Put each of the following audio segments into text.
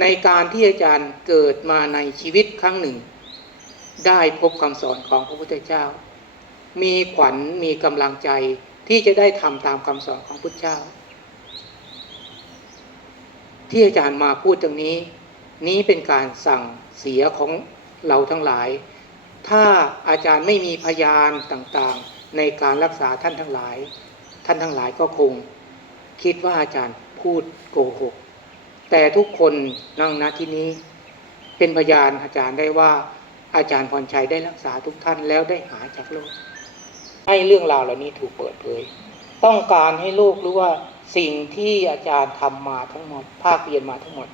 ในการที่อาจารย์เกิดมาในชีวิตครั้งหนึ่ง ได้พบคำสอนของพระพุทธเจ้า มีขวัญมีกำลังใจที่จะได้ทำตามคำสอนของพระพุทธเจ้า ที่อาจารย์มาพูดตรงนี้ นี้เป็นการสั่งเสียของเราทั้งหลาย ถ้าอาจารย์ไม่มีพยานต่างๆ ในการรักษาท่านทั้งหลาย ท่านทั้งหลายก็คง คิดว่าอาจารย์พูดโกหก แต่ทุกคนนั่งณที่นี้เป็นพยานอาจารย์ได้ว่าอาจารย์พรชัยได้รักษาทุกท่านแล้วได้หายจากโรคให้เรื่องราวเหล่านี้ถูกเปิดเผย ต้องการให้โลกรู้ว่าสิ่งที่อาจารย์ทำมาทั้งหมด ภาคเรียนมาทั้งหมด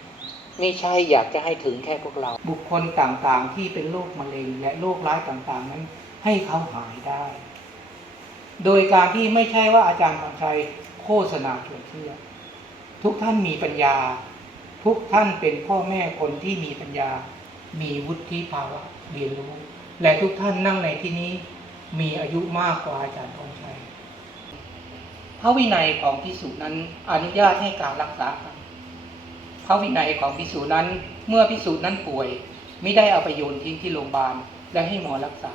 ไม่ใช่อยากจะให้ถึงแค่พวกเรา บุคคลต่างๆ ที่เป็นโรคมะเร็งและโรคร้ายต่างๆ นั้น ให้เขาหายได้ โดยการที่ไม่ใช่ว่าอาจารย์พรชัยโฆษณาชวนเชื่อ ทุกท่านมีปัญญา ทุกท่านเป็นพ่อแม่คนที่มีปัญญา มีวุฒิภาวะเรียนรู้ และทุกท่านนั่งในที่นี้ มีอายุมากกว่าอาจารย์พรชัยพระวินัยของพิสุนั้นอนุญาตให้การรักษาพระวินัยของพิสุนั้นเมื่อพิสุนั้นป่วย ไม่ได้เอาไปโยนทิ้งที่โรงพยาบาลและให้หมอรักษา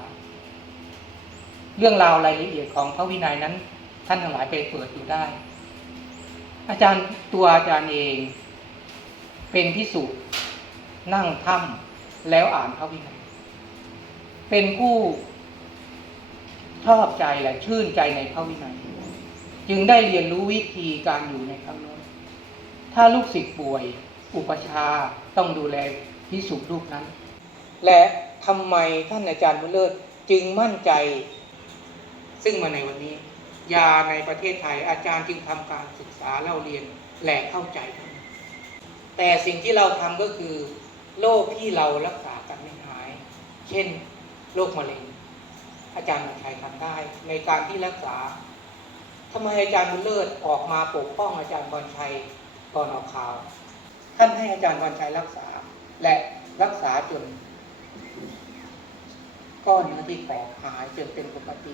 เรื่องราวรายละเอียดของพระวินัยนั้น ท่านทั้งหลายไปเปิดดูได้ อาจารย์ตัวอาจารย์เอง เป็นพิสุนั่งถ้ำแล้วอ่านพระวินัยเป็นผู้ชอบใจและชื่นใจในพระวินัย จึงได้เรียนรู้วิธีการอยู่ในครั้งนั้นถ้าลูกศิษย์ป่วย อุปชาต้องดูแลพิสุลูกนั้น และทำไมท่านอาจารย์มุลเลิศจึงมั่นใจ ซึ่งมาในวันนี้ ยาในประเทศไทยอาจารย์จึงทำการศึกษาเล่าเรียนและเข้าใจ แต่สิ่งที่เราทำก็คือโรคที่เรารักษากันไม่หาย เช่นโรคมะเร็ง อาจารย์มาชัยทำได้ ในการที่รักษาทำไมอาจารย์บุญเลิศออกมาปกป้องอาจารย์บอลชัยก่อนออกข่าวท่านให้อาจารย์บอลชัยรักษา และรักษาจนก้อนเนื้อที่แตกหายจนเป็นปกติ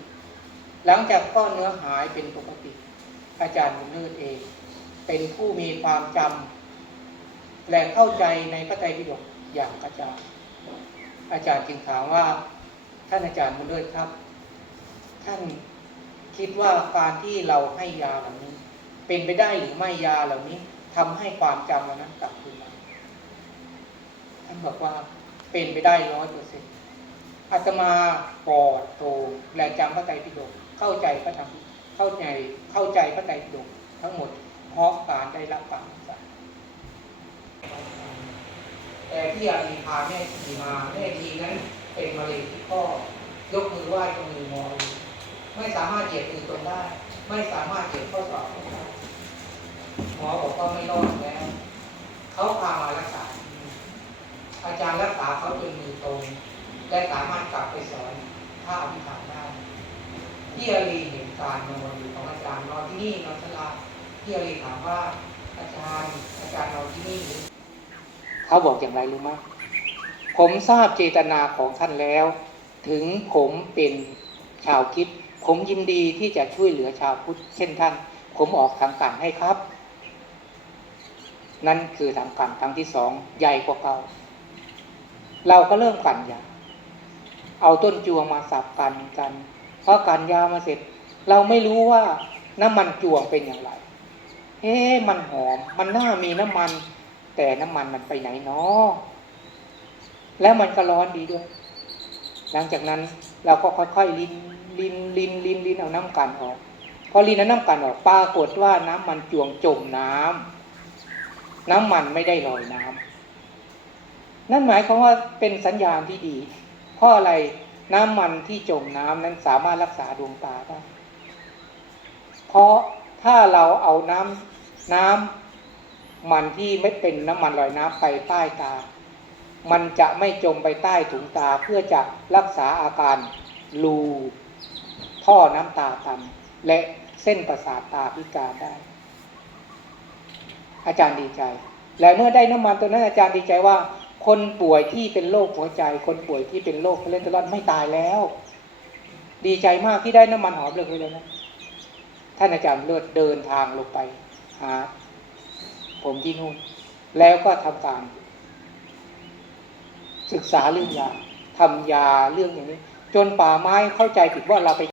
หลังจากก้อนเนื้อหายเป็นปกติ อาจารย์บุญเลิศเอง เป็นผู้มีความจำ และเข้าใจในพระไตรปิฎกอย่างกระจ่างอาจารย์จึงถามว่าท่านอาจารย์บุญเลิศครับ ท่านคิดว่าการที่เราให้ยาเหล่านี้ เป็นไปได้หรือไม่ยาเหล่านี้ทำให้ความจำเรานั้นกลับคืนมาท่านบอกว่าเป็นไปได้ร้อยเปอร์เซ็นต์อาตมาปอดโปร่งและจำพระไตรปิฎกเข้าใจพระธรรมเข้าใจเข้าใจพระไตรปิฎกทั้งหมดเพราะการได้รับการศึกษา แต่ที่อาลีพาแม่ทีมาแม่ทีนั้นเป็นมะเร็งที่ข้อยกมือไหว้ตรงมือมอยไม่สามารถเหยียดมือตรงได้ ไม่สามารถเหยียดข้อศอกได้หมอบอกว่าไม่รอดแล้วเขาพามารักษา อาจารย์รักษาเขาจนมือตรงและสามารถกลับไปสอนท่าอภิธรรมได้พี่อารีเห็นการนอนอยู่ของอาจารย์นอนที่นี่นอนชลาพี่อารีถามว่าอาจารย์อาจารย์นอนที่นี่หรือ เขาบอกอย่างไรรู้ไหมผมทราบเจตนาของท่านแล้ว ถึงผมเป็นชาวคิด ผมยินดีที่จะช่วยเหลือชาวพุทธเช่นท่าน ผมออกทางการให้ครับ นั่นคือทางการครั้งที่สองใหญ่กว่าเก่าเราก็เริ่มกันยาเอาต้นจวงมาสับกันกันเพราะกันยามาเสร็จ เราไม่รู้ว่าน้ำมันจวงเป็นอย่างไร เอ๊ะมันหอม มันน่ามีน้ำมัน แต่น้ำมันมันไปไหนเนาะแล้วมันก็ร้อนดีด้วย หลังจากนั้นเราก็ค่อยๆลินลินลินลินลินเอาน้ำกันออก พอลินเอาน้ำกันออกปรากฏว่าน้ำมันจวงจมน้ำน้ำมันไม่ได้ลอยน้ำนั่นหมายความว่าเป็นสัญญาณที่ดีเพราะอะไรน้ำมันที่จมน้ำนั้นสามารถรักษาดวงตาได้เพราะถ้าเราเอาน้ำน้ำ มันที่ไม่เป็นน้ำมันลอยน้ำไปใต้ตา มันจะไม่จมไปใต้ถุงตาเพื่อจะรักษาอาการรูท่อน้ำตาตันและเส้นประสาทตาพิการได้ อาจารย์ดีใจ และเมื่อได้น้ำมันตัวนั้นอาจารย์ดีใจว่า คนป่วยที่เป็นโรคหัวใจ คนป่วยที่เป็นโรคคอเลสเตอรอลไม่ตายแล้ว ดีใจมากที่ได้น้ำมันหอมเลยเลยนะท่านอาจารย์เลือดเดินทางลงไปหา ผมที่นู่นแล้วก็ทำการ ศึกษาเรื่องยาทำยาเรื่องอย่างนี้ จนป่าไม้เข้าใจผิดว่าเราไป